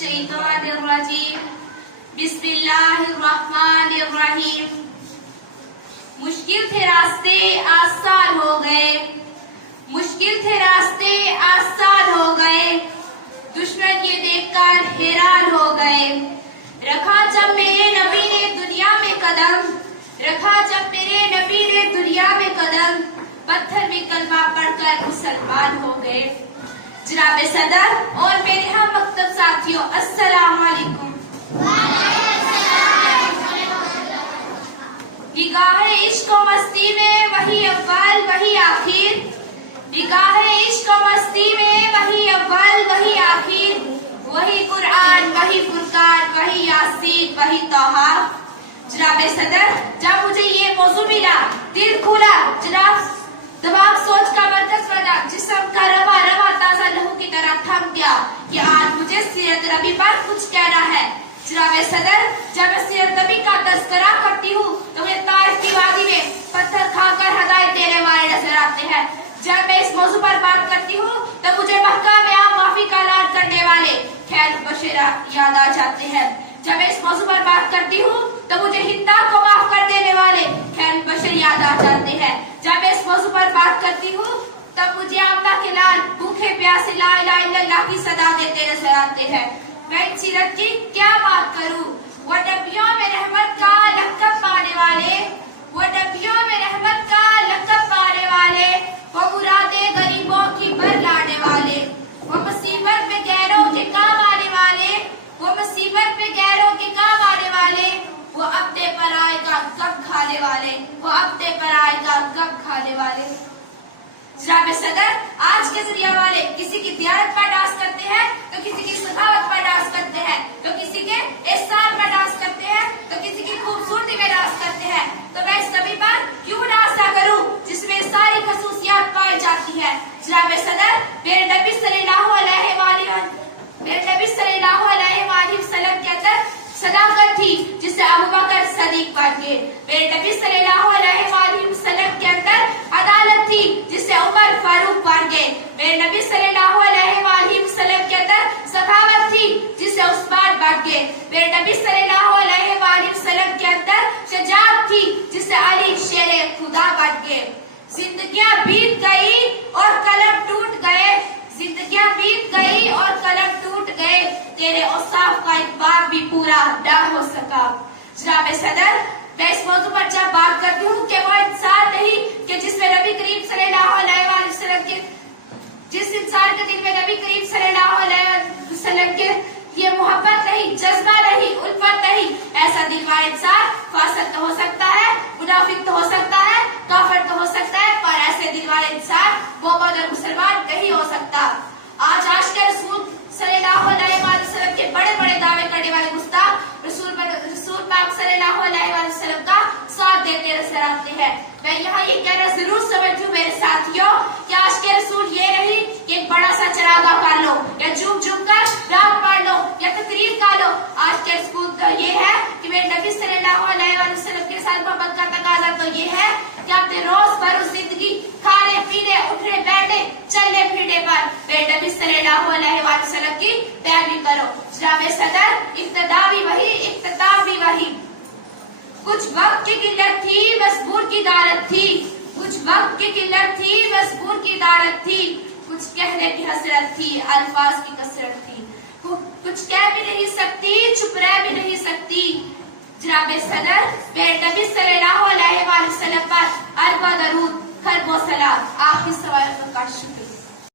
मिनश्शैतानिर्रजीम बिस्मिल्लाहिर्रहमानिर्रहीम। मुश्किल थे रास्ते आसान हो गए, मुश्किल थे रास्ते आसान हो गए, दुश्मन ये देखकर हैरान हो गए। रखा जब मेरे नबी ने दुनिया में कदम, रखा जब मेरे नबी ने दुनिया में कदम, पत्थर में कलमा पढ़कर मुसलमान हो गए। जनाब सदर और मेरे हम मकतब साथियों, अस्सलाम वालेकुम। निगाहे इश्क और मस्ती में वही अव्वल वही आखिर, निगाहे इश्क और मस्ती में वही अव्वल वही आखिर, वही कुरान वही फुरकान वही यासीन वही तौहा। जनाब सदर, जब मुझे ये मौजू मिला दिल खुला, जनाब दिमाग सोच का मरकज बना, जिस्म का रवा रवा ताजा लहू की तरह थम गया कि आज मुझे सीरत नबी पर कुछ कहना है। जनाब सदर, जब मैं सीरत नबी का तज़किरा करती हूँ तो मुझे ताइफ की वादी में पत्थर खाकर हदायत देने वाले नजर आते हैं। जब मैं इस मौजू पर बात करती हूँ तो मुझे मक्का में आप माफी का ऐलान करने वाले खैर बशीर याद आ जाते हैं। जब मैं इस मौजू पर बात करती हूँ तो मुझे हिंदा को माफ कर देने वाले खैर बशीर याद आ जाते हैं। जब मैं इस मौजू पर बात करती हूँ तब मुझे आमना के लाल भूखे प्यासे ला इलाहा इल्लल्लाह की सदा देते नजर आते हैं। मैं इन सीरत की क्या बात करूँ, वो नबियों में रहमत का लक़ब पाने वाले, वो नबियों में रहमत का लक़ब पाने वाले, वो मुरादे गरीबों की भर लाने वाले, वो मुसीबत में गैरों के काम आने वाले, वो मुसीबत में गैरों के काम आने वाले, वो अपने पराए का गम खाने वाले, वो अपने पराए का गम खाने वाले। जनाब सदर, आज के दुनिया वाले किसी की दियानत पर डांस करते हैं तो किसी की सखावत पर डांस करते हैं, तो किसी के एहसान पर डांस करते हैं, तो किसी की खूबसूरती में डांस करते हैं। तो मैं इस नबी पर क्यों डांस ना करूं जिसमें सारी खसूसियात पाई जाती है। जनाब सदर, मेरे नबी सल्लल्लाहु अलैहि वसल्लम के अंदर सदाकत थी जिसे अबू बकर सदीक बन गए। मेरे नबी सल्लल्लाहु अलैहि वसल्लम के अंदर अदालत थी जिसे उमर फारूक बन गए। मेरे नबी सल्लल्लाहु अलैहि वसल्लम के अंदर सखावत थी जिसे उस्मान बन गए। मेरे नबी सल्लल्लाहु अलैहि वसल्लम के अंदर शजाअत थी जिसे अली शेरे खुदा बन गए। जिंदगियां बीत गई और कलम टूट गए, जिंदगियां बीत गई और कलम टूट गए, तेरे औसाफ का एक बार भी पूरा न हो सका। जनाब सदर, मैं इस मौजू पर जब बात करती हूँ कि वो इंसान नहीं कि जिसमें नबी करीम सल्लल्लाहु अलैहि वसल्लम के, जिस इंसान के दिल में नबी करीम सल्लल्लाहु अलैहि वसल्लम के ये मोहब्बत नहीं, जज्बा नहीं, उल्फत नहीं, ऐसा दिल वाला इंसान फासिक तो हो सकता है, मुनाफिक तो हो सकता है, काफिर तो हो सकता है, पर ऐसे दिल वाला इंसान मोहम्मद और मुसलमान नहीं हो सकता। आज आशिक़ रसूल सल्लल्लाहु अलैहि वसल्लम के बड़े बड़े दावे करने वाले गुस्ताख रसूल पाक सल्लल्लाहु अलैहि वसल्लम का साथ देते नजर आते हैं। मैं यहाँ ये कहना जरूर समझती हूँ मेरे साथियों कि आशिक़ रसूल ये नहीं कि एक बड़ा सा चरागा कर लो या झूम झूम कर राग पढ़ लो या तकरीर कर लो। आशिक़ रसूल तो ये है कि मेरे नबी सल्लल्लाहु अलैहि वसल्लम के साथ मोहब्बत का तकाजा तो ये है कि अपने रोज बरोज जिंदगी खाने पीने उठने बैठने चलने फिरने पर मेरे नबी सल्लल्लाहु अलैहि वसल्लम की पैरवी करो। जनाब सदर, इब्तिदा भी वही इख्तिताम भी वही। कुछ वक्त की किल्लत थी मजबूर की दारत थी, कुछ वक्त की किल्लत थी मजबूर की दारत थी, कुछ कहने की हसरत थी अल्फाज की कसरत थी, कुछ कह भी नहीं सकती चुप रह भी नहीं सकती। जनाब सदर, मेरे नबी सल्लल्लाहु अलैहि वसल्लम पर अरबा दरूद खरबो सलाम। आपकी सवाल का शुक्रिया।